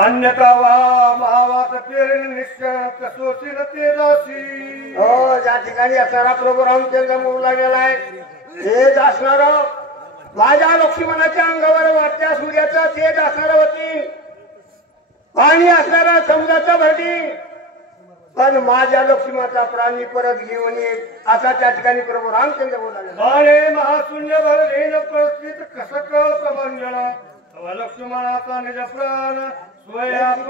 अन्यथा वा महावात पेर निश्चय कसोशील ते दासी. हो, ज्या ठिकाणी असणारा प्रभू रामचंद्र मूळला गेलाय तेज असणार माझ्या लक्ष्मणाच्या अंगावर वाटत्या सूर्याचा तेज असणार होती, पाणी असणारा समुद्राचा भरती, पण माझ्या लक्ष्मणाचा प्राणी परत घेऊन येत आता त्या ठिकाणी प्रभू रामचंद्र बोलाले. बाळे महाशून्य भरलेन परिस्थित कसक प्रमंडळ लक्ष्मणाचा निज प्राण स्वयं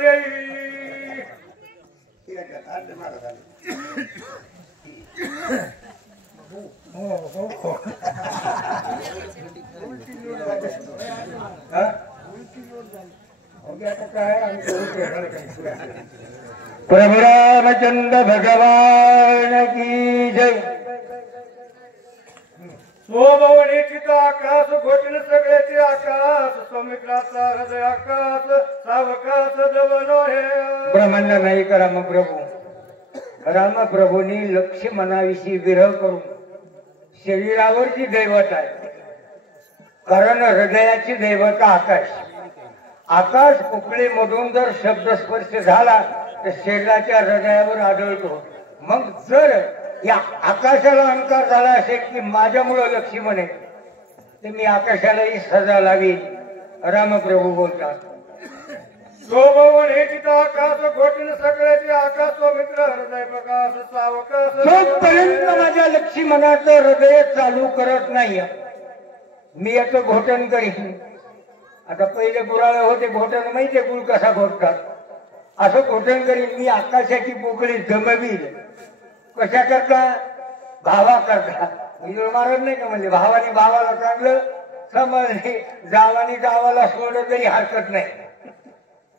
देई. प्रभु रामचंद्र भगवान की जय. स्वभवनीचित आकाश घोटण सगळ्याचे आकाश समुद्राचा हृदय आकाश सावकाश जवनो हे. ब्रह्मांड नाही का रामप्रभू. रामप्रभूंनी लक्ष्मणाविषयी विरह करून शरीरावरची दैवत आहे, कारण हृदयाची दैवत आकाश. आकाश कुकळीमधून जर शब्दस्पर्श झाला तर शरीराच्या हृदयावर आढळतो. मग जर या आकाशाला अंकार झाला असेल की माझ्यामुळं लक्ष्मण आहे तर मी आकाशालाही सजा लावीन. रामप्रभू बोलतात. शोभवन हे तिथं आकाश घोटण सगळ्याचे आकाश मित्र हृदय प्रकाश सावकाश. जोपर्यंत माझ्या लक्ष्मणाचं हृदय चालू करत नाही मी याचं घोटण करीन. आता पहिले गुराळे होते घोटण माहितीये गुळ कसा घोटतात, असं घोटण करीन मी. आकाशाची पोकळी जमवील. कशा करता? भावा करता. महाराज नाही का म्हणजे भावाने भावाला चांगलं समजले, जावाने जावाला सोडलं तरी हरकत नाही,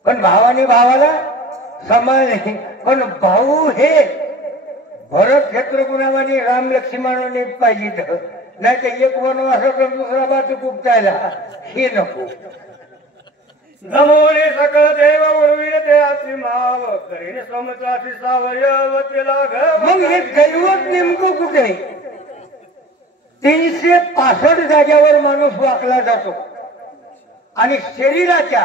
पण भावाने भावाला समजले. पण भाऊ हे भरत शत्रुघ्नाने राम लक्ष्मणाने पाहिजे, नाही तर एक वनवासाचा दुसरा बाजू कुपतायला हे नको. नमोने सकळ देव उर्वीर देहाची माव करीन समताची सावयव तिला घ. मग हे दैवत नेमकं कुठे? 365 जाग्यावर माणूस वाकला जातो आणि शरीराच्या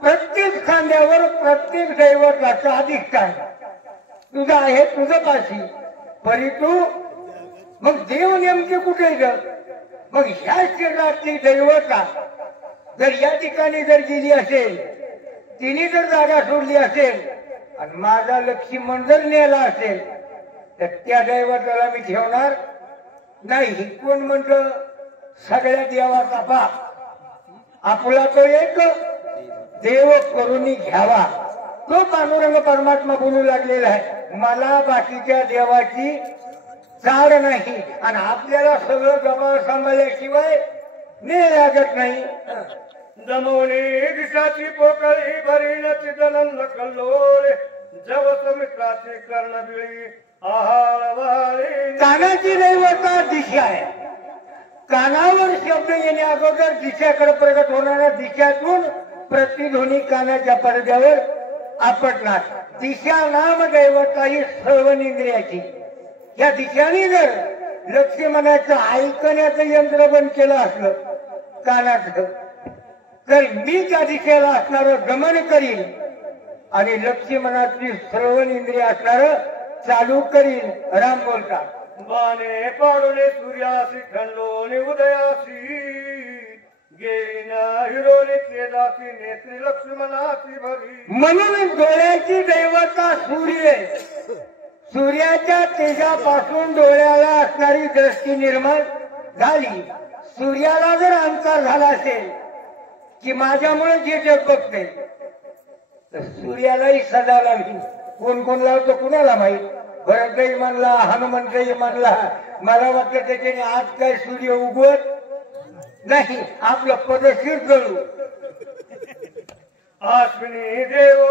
प्रत्येक खांद्यावर प्रत्येक दैवताचा अधिष्ठान तुझं आहे, तुझं पाशी परी तू. मग देव नेमके कुठे ग? मग ह्या शरीरातली दैवता जर या ठिकाणी जर गेली असेल, तिने जर जागा सोडली असेल आणि माझा लक्ष्मण जर नेला असेल तर त्या दैवताला मी ठेवणार नाही. कोण म्हणतं? सगळ्या देवाचा बाप आपला तो एक देव करून घ्यावा. तो पांडुरंग परमात्मा बोलू लागलेला आहे, मला बाकीच्या देवाची चाड नाही आणि आपल्याला सगळं जमा सांभाळल्याशिवाय ने लागत नाही. दमवणे दिशाची पोकळी भरीन चिदनंद कल्लोळे जवस मित्राची कर्णबिळी आहाळ वाळी. कानाची दैवता दिशा आहे. कानावर शब्द येणे अगोदर दिशाकडे प्रगट होणाऱ्या दिशातून प्रतिध्वनी कानाच्या पडद्यावर आपटणार. दिशा नाम दैवता ही सर्वनिंद्रियाची. या दिशाने जर लक्ष्मणाचं ऐकण्याचं यंत्र बंद केलं असलं कानाचं तर मी त्या दिशेला असणार गमन करीन आणि लक्ष्मणाची सर्वनिंद्रिय असणार चालू करीन. राम बोलतात. बाणे पाडोने सूर्यासी खंडोने उदयासी गेन हिरोने तेजासी नेत्री लक्ष्मणाची भरी. म्हणून डोळ्याची दैवता सूर्य. सूर्याच्या तेजापासून डोळ्याला असणारी दृष्टी निर्माण झाली. सूर्याला जर अंकार झाला असेल की माझ्यामुळे जे जग बघते तर सूर्यालाही सजा लावी. कोण कोण लावतो कुणाला माहित. भरतही मानला, हनुमंतही मानला. मला वाटलं त्याच्याने आज काय सूर्य उगवत नाही, आपलं पदशीर जळू. अश्विनी देव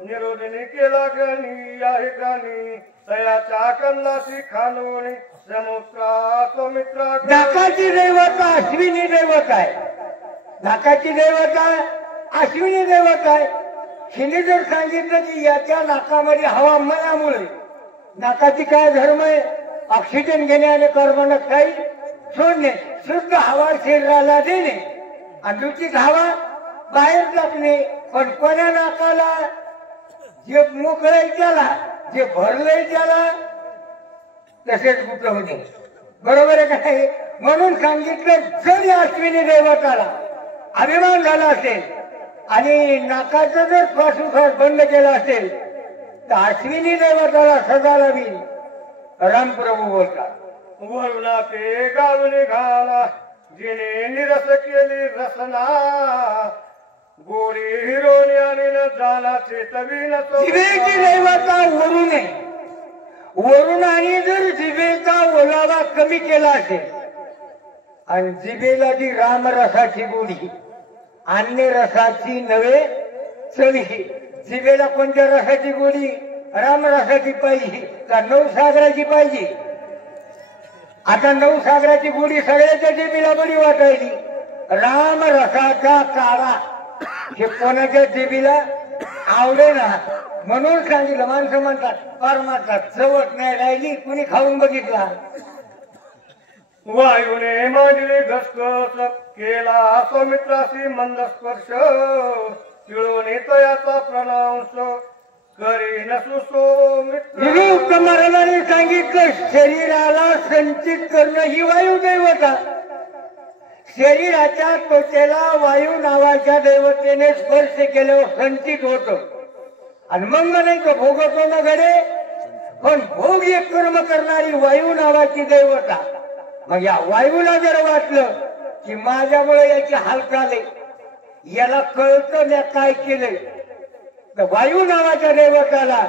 निरोधने केला गणी या ठिकाणी तयाच्या कल्लाशी खानवणी समुद्रा सौमित्रा. नाकाची दैवता अश्विनी दैवत आहे. नाकाची दैवता अश्विनी दैवत आहे. हिने जर सांगितलं की याच्या नाकामध्ये हवा मनामुळे, नाकाची काय धर्म आहे? ऑक्सिजन घेणे आणि कार्बन डायऑक्साईड सोडणे. शुद्ध हवा शरीराला देणे आणि दूषित हवा बाहेर टाकणे. पण कोण्या नाकाला जे मोकळय त्याला, जे भरलंय त्याला तसेच गुंतवणे. बरोबर आहे काय? म्हणून सांगितलं जर या अश्विनी दैवताला अभिमान झाला असेल आणि नाकाचा जर श्वासोश्वास बंद केला असेल तर अश्विनी दैवताला सजा लावी. रामप्रभू बोलतात वरुणा ते गाळून घाला जिने निरस केली रसना गोरी हिरोनी आणि न झाला चेतवीन जिभेची दैवता वरून आहे. वरून आणि जर जिभेचा ओलावा कमी केला असेल आणि जिभेला जी रामरसाची गोडी अन्य रसाची नव्हे चवी. जिभेला कोणत्या रसाची गोडी? रामरसाची पाहिजे का नवसागराची पाहिजे? आता नवसागराची गोडी सगळ्याच्या जिभेला बरी वाटायली. रामरसाचा काळा हे कोणाच्या जिभेला आवडे ना. म्हणून सांगितलं. माणसं म्हणतात परमात्मा चवट नाही राहिली, कुणी खाऊन बघितला. वायूने मांडली घसघस केला सौमित्राशी मंद स्पर्श पिळून तयाचा प्रणांश करी नसू सौमित्र. महाराजांनी सांगितलं शरीराला संचित करणं ही वायू दैवता. शरीराच्या त्वचेला वायू नावाच्या दैवतेने स्पर्श केल्यावर संचित होतो आणि मग नाही तो भोगतो ना घडे. पण भोग एक कर्म करणारी वायू नावाची दैवता. मग या वायूला जर वाटलं की माझ्यामुळे याची हालचाल याला कळतं मी काय केलंय तर वायू नावाच्या दैवताला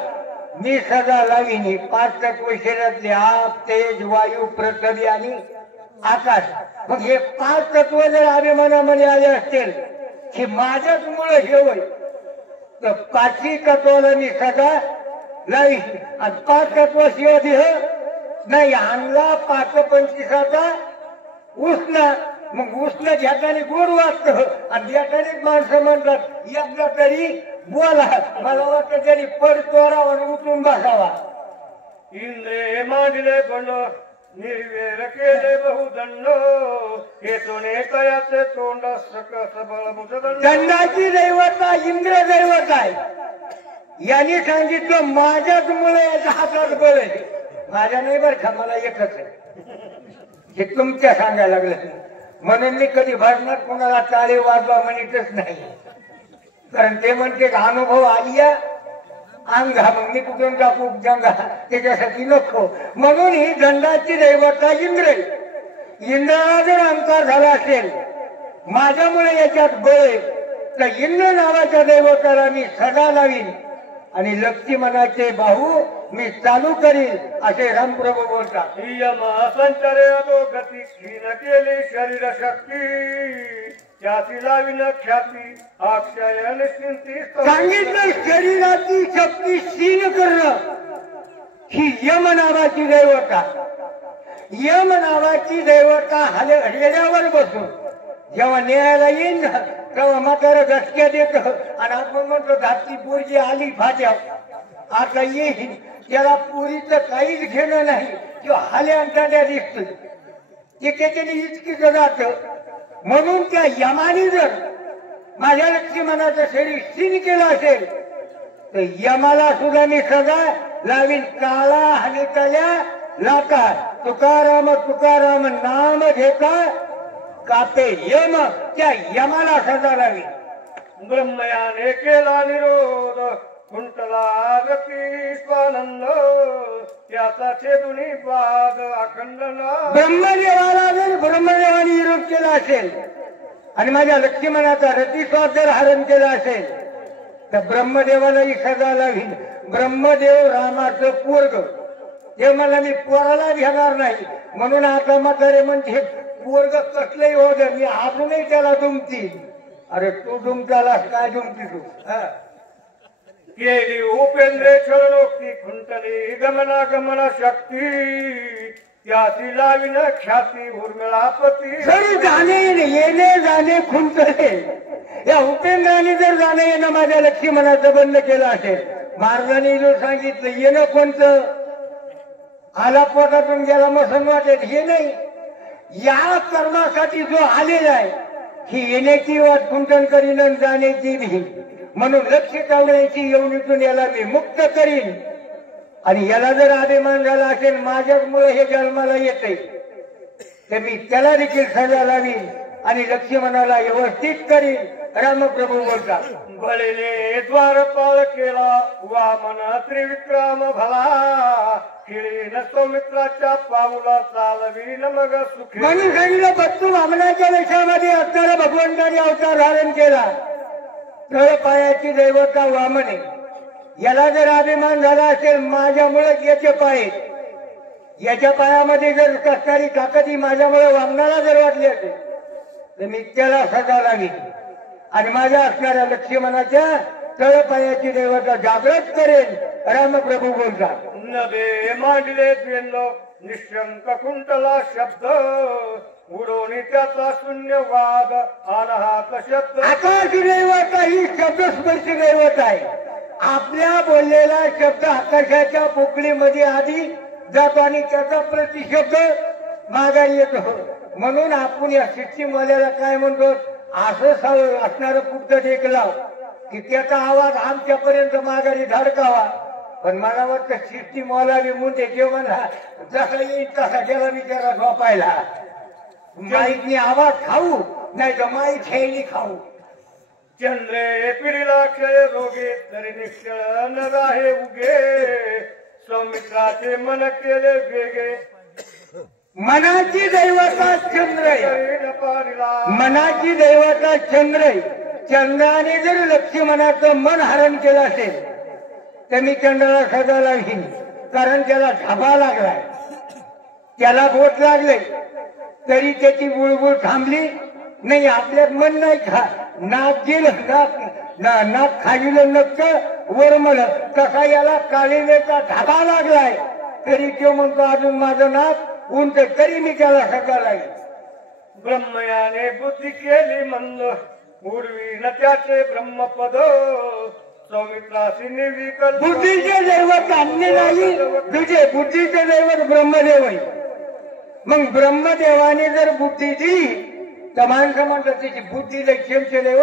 मी सदा लावीन. 5 तत्व शरीरातले आप, तेज, वायू, पृथ्वी आणि आकाश. मग हे 5 तत्व जर अभिमानामध्ये आले असतील की माझ्याच मुळे हे होय तर 5ही तत्वाला मी सदा लावीन. आणि 5 तत्वाशिवाय देह नाही. आणला 5-25चा उष्ण. मग उष्ण घ्याटाने गोड वाटत आणि घ्याटाने माणसं म्हणतात एकदा तरी बोला. मला वाटतं तरी पड तोरावा आणि उठून बसावा. इंद्रे मांडले बंड निर्वेर केले बहुदंड हेतून तयाचे तोंड सकस बळमुदंड. दंडाची दैवता इंद्र दैवत आहे. यांनी सांगितलं माझ्याच मुळे याच्या हातात बळ आहे. माझ्या नाही बरं का, मला एकच आहे. हे तुमच्या सांगायला लागलं. म्हणून मी कधी भरणार कोणाला टाळे वाजवा म्हणतच नाही. कारण ते म्हणते अनुभव आलिया अंगा मग मी कुठून टाकू जंगा त्याच्यासाठी नको. म्हणून ही दंडाची दैवता इंद्र. इंद्राला जर अहंकार झाला असेल माझ्यामुळे याच्यात बळ आहे तर इंद्र नावाच्या दैवताला मी सदा लावीन आणि लक्ष्मणाचे बाहू मी चालू करील असे रामप्रभू बोलतात. यम संचारे अधोगती क्षीण केली शरीर शक्ती त्याची लावीन ख्याती अक्षय निश्चिंती. सांगितलं शरीराची शक्ती क्षीण करणं ही यम नावाची दैवता. यम नावाची दैवता हल्यावर बसून जेव्हा न्यायाला येईल तेव्हा म्हातारा घटक्या देत आणि आपण म्हणतो धाकटी पोरगी आली भाज्या आता येईल. त्याला पुरीचं काहीच घेणं नाही. किंवा हाल्या अंटाड्या दिसत ते त्याच्याने इतकीच जात. म्हणून त्या यमाने जर माझ्या लक्ष्मणाचं शरीर क्षीण केलं असेल तर यमाला सुद्धा मी सदा लावीन. काळा हानितल्या लाका तुकाराम तुकाराम नाम घेता कापे यम त्या यमाला सजा लावीन. ब्रह्मयाने केला निरोध कुंटला गती स्वानंद त्याचा छेदुनी पाद अखंडना. ब्रह्मदेवाला जर ब्रह्मदेवाने विरोध केला असेल आणि माझ्या लक्ष्मणाचा रतिस्वाद जर हरण केला असेल तर ब्रह्मदेवालाही सजा लावीन. ब्रह्मदेव रामाचं पोरग ते मला मी पोराला घेणार नाही म्हणून आता म्हातारे म्हणजे पोरग कसलंही हो दे मी अजूनही त्याला दुमतील. अरे तू दुमताला काय दुमती तू? केली उपेंद्रे छळलोक्ती खुंटली गमना गमन शक्ती त्याची लावीन ख्याती उर्मिळापती. जरी जाणे येणे जाणे खुंटले या उपेंद्राने जर जाणं येणं माझ्या लक्ष्मणाचं बंद केलं असेल. महाराजांनी जो सांगितलं येणं कोणतं आला पोटातून गेला मग वाटेल हे नाही. या कर्मासाठी जो आलेला आहे ही येण्याची वाट कुंठन करीन आणि जाण्याची नाही. म्हणून लक्ष टावण्याची येऊनीतून याला मी मुक्त करीन. आणि याला जर अभिमान झाला असेल माझ्यामुळे हे जन्माला येते तर मी त्याला देखील सजा लावीन आणि लक्ष्मणाला व्यवस्थित करीन. रामप्रभू बोलतात, बळीने द्वारपाळ केला वामन त्रिविक्रम भला, खिळीन सौमित्राच्या पाऊला चालवीन मग सुखी. म्हणून सांगितलं बत्तू वामनाच्या वेशामध्ये असणारा भगवंताने अवतार धारण केला. तळ पायाची दैवता वामने. याला जर अभिमान झाला असेल माझ्यामुळे याचे पाय, याच्या पायामध्ये जर कसणारी ताकद ही माझ्यामुळे वामनाला जर वाटली असेल तर मी त्याला सजा लावीन आणि माझ्या असणाऱ्या लक्ष्मणाच्या तळपायाची देवता जागृत करेन. रामप्रभू बोलतात, नभे मांडले द्वेंद्र निशंक कुंटला शब्द, उडवणी त्याचा शून्यवाद अनाहत शब्द. आकाश दैवता ही शब्दस्पर्शी दैवत आहे. आपल्या बोललेला शब्द आकाशाच्या पोकळीमध्ये आधी जातो आणि त्याचा प्रतिशब्द माघारी येतो. म्हणून आपण या सिस्टीमवाल्याला काय म्हणतो, असं असणारं कुठं टेक लाव की त्याचा आवाज आमच्यापर्यंत माघारी धडकावा. पण मला वाटतं सिस्टीमवाला बी म्हणते जेव्हा जसा येईल तसा त्याला विचारा झोपायला. माईकनी आवाज खाऊ नाही तर माईक खेळणी खाऊ. चंद्रे पिढीला क्षय रोगे तरी निश्चळ न राहे उगे, सौमित्राचे मन केले वेगे. मनाची दैवता चंद्र आहे. मनाची दैवता चंद्र आहे. चंद्राने जर लक्ष्मणाचं मन हरण केलं असेल तर मी चंद्राला सजा लावीन. कारण त्याला ढाबा लागलाय, त्याला बोट लागले तरी त्याची बुळबुळ थांबली नाही. आपल्यात मन नाही खा नाक गेलं नाक खालीलं नक्क वर म्हण तसा याला काळीनेचा ढाबा लागलाय तरी तो म्हणतो अजून माझं नाक उंच तरी मी त्याला सजा लावीन. ब्रह्मयाने बुद्धी केली मंद उडवी न त्याचे ब्रह्मपद, सौमित्रासी निर्विकल्प. बुद्धीचे दैवत अन्य नाही तुझे, बुद्धीचे दैवत ब्रह्मदेव आहे. मग ब्रह्मदेवाने जर बुद्धी दिली तर माणसं म्हणतात त्याची बुद्धी लय चमचलेव.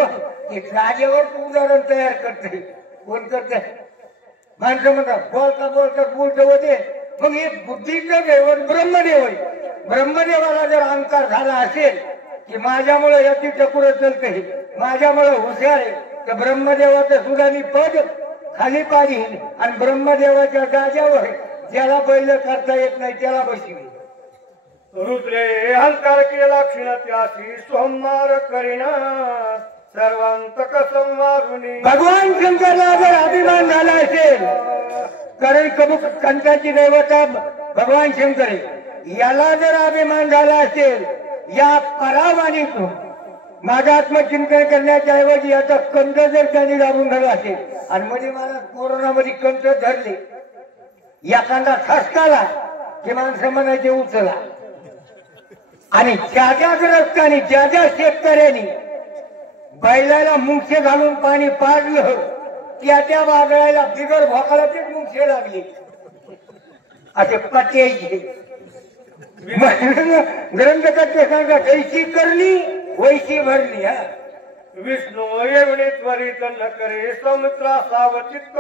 राजावर तू उदाहरण तयार करते. कोण करते? माणसं म्हणतात बोलता बोलता बोलत होते. मग हे बुद्धीचं दैवत ब्रह्मदेव आहे. ब्रह्मदेवाला जर अहंकार झाला असेल की माझ्यामुळे याची टकुर चलते, माझ्यामुळे हुशार आहे, तर ब्रह्मदेवाचं सुद्धा मी पद खाली पाडीन आणि ब्रह्मदेवाच्या जाग्यावर ज्याला बैल करता येत नाही त्याला बसवी. रुद्रे अहंकार केला क्षीण त्याशी सोमवार करीना, सर्वांतक संवारुनी. भगवान शंकरला जर अभिमान झाला असेल, कारण कंठाची दैवता भगवान शंकर आहे, याला जर अभिमान झाला असेल या परावाणीतून माझं आत्मचिंतन करण्याच्या ऐवजी याचा कंठ जर त्यांनी दाबून धरला असेल आणि मध्ये मला कोरोनामध्ये कंठ धरले, एखादा ठसकाला की माणसं म्हणायचे उचला. आणि ज्या ज्या ग्रस्तांनी ज्या ज्या शेतकऱ्यांनी बैलाला मुंगशे घालून पाणी पाडलं त्या त्या वादळाला बिगर भोकाळाचेच मुंगशे लागले असे पत्याचे. ग्रंथकर्ते सांगा कैसी करली वैसी भरली. हा विष्णू एवढे त्वरित न करे सौमित्रा सावचित,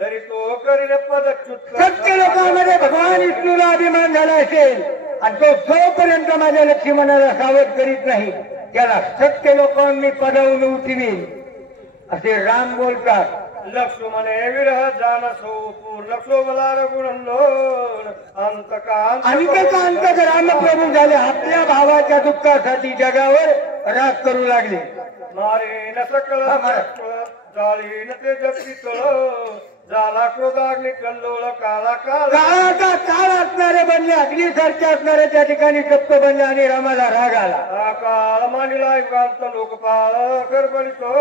तरी तो करीन पदच्युत. सत्य लोकांमध्ये भगवान विष्णूला अभिमान झाला असेल आणि तो जोपर्यंत माझ्या लक्ष्मणाला सावध करीत नाही त्याला सत्य लोकांनी पदवून उठवीन असे राम बोलतात. लक्ष्मणे विरह जानसो पूर्ण शोभला रघुनंदन, अंतकांत रामप्रभू झाले. आपल्या भावाच्या दुःखासाठी जगावर राग करू लागले. मारे न सकळ जाळी न ते जगती झाला क्रोधाग्नी कल्लोळ काला काळाचा काळ असणारे बनले, अग्नीसारखे असणारे त्या ठिकाणी तप्त बनले आणि रामाला राग आला. काळ मांडला युगांत लोकपाळ गडबडीतो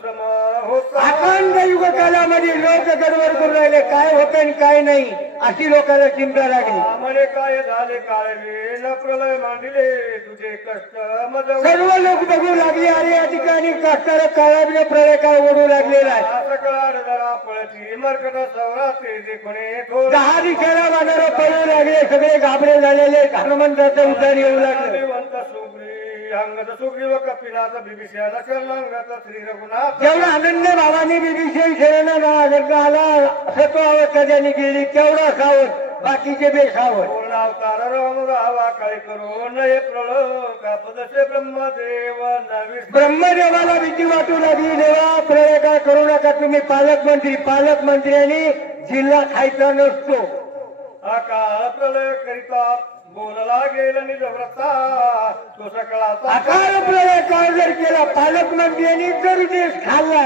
श्रम होत. अखंड युगकालामध्ये लोक गडबड करून राहिले, काय होत आणि काय नाही अशी लोकांना चिंता लागली. म्हणे काय झाले काळवे न प्रलय मांडले तुझे कष्ट मज. सर्व लोक बघू लागले अरे या ठिकाणी कष्टाला काळाने प्रलय काय ओढू लागलेला आहे. सकळार जरा पळती मरकट सवराते देखणे थोर. 10 दिशेला वानर पळू लागले, सगळे घाबरे झालेले, हनुमंताचं उद्धार येऊ लागले. देवंत सुग्री अंगद सुग्रीव कपिनाथ बिभीषण शरणागत श्री रघुनाथ जेवढा आनंद भावानी बिभीषण शरण आला सतो अवस्था ज्यांनी गेली तेवढा सावध, बाकीचे बेसावध. पूर्ण अवतार राम रावा काय करू नये प्रळय कापदसे ब्रह्मदेव नवी ब्रह्मदेवाला भीती वाटू लागली, देवा प्रलय काय करू नका, तुम्ही पालकमंत्र्यांनी जिल्हा खायचा नसतो. अकाळ प्रलय करिता बोलला गेल निजव्रता तो सकळाचा अकाल प्रलय काळ जर केला, पालकमंत्र्यांनी जर देश खाल्ला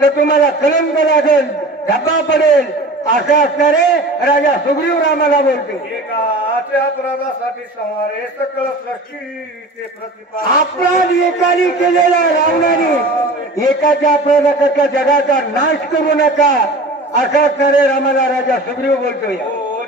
तर तुम्हाला कलंक लागेल, धब्बा पडेल, असं असणारे राजा सुग्रीव रामाला बोलते. एकाच्या अपराधासाठी संहारे सकळ सृष्टी ते प्रतिपादन अपराध एकाने केलेला रावणाने एकाच्या अपराधाकरता जगाचा नाश करू नका, असं असणारे रामाला राजा सुग्रीव बोलतोय.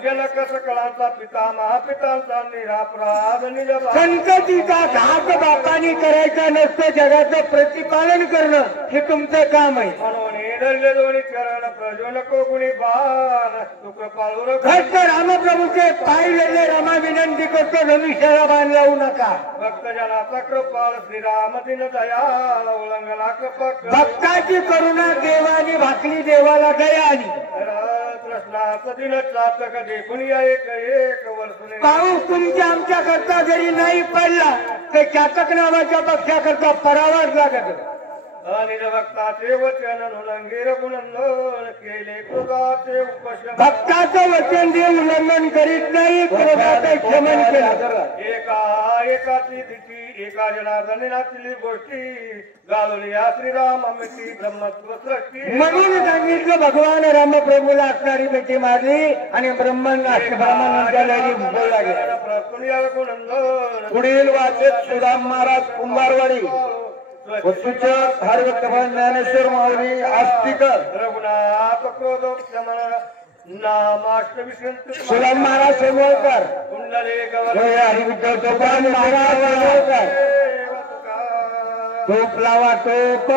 जनक सकळांचा पिता महापितांचा निरापराध निज संततीचा घात बापानी करायचा नसतं, जगाचं प्रतिपालन करणं हे तुमचं काम आहे. म्हणून धरले दोन्ही चरण प्रजो नको कुणी बाण तू कृपाळू भक्त रामप्रभूचे पाय लेले रामा विनंती करतो, धनुष्याला बाण लावू नका. भक्तजनाचा कृपाळ श्रीराम दिन दयाळ उल्लंघना कृपा भक्ताची करुणा देवानी भाकली, देवाला दया आली. कृष्णाचं दिन चातक देखून या एक एक वर्षुने पाऊस तुमच्या आमच्या करता जरी नाही पडला तर चातक नावाच्या पक्षाकरता परावाच लागत. अनिल भक्ताचे वचन उल्लंघिर गुणंदन केले क्रोधाचे उपशमन भक्ताचं वचन देव उल्लंघन करीत नाही, क्रोधाचं क्षमन केलं. एकाची दिती एका जनार्दनातील गोष्टी घालून या श्रीराम अमिती ब्रह्मत्व सृष्टी. म्हणून सांगितलं भगवान रामप्रभूला असणारी बेटी मारली आणि ब्रह्मांडाच्या लढी बोलला गेला. प्रस्तुनिया गुणंदन पुढील वाचेत सुदाम महाराज कुंभारवाडी, वस्तूचक हरभक्तभन ज्ञानेश्वर माऊली आस्तिकर, रघुनाथ क्रोधोक्षमन नामाष्टविशंत सुदाम महाराज सोमवळकर, कुंडले हरिविठ्ठल सोपान महाराज सोमवळकर. टोप लावा टोप.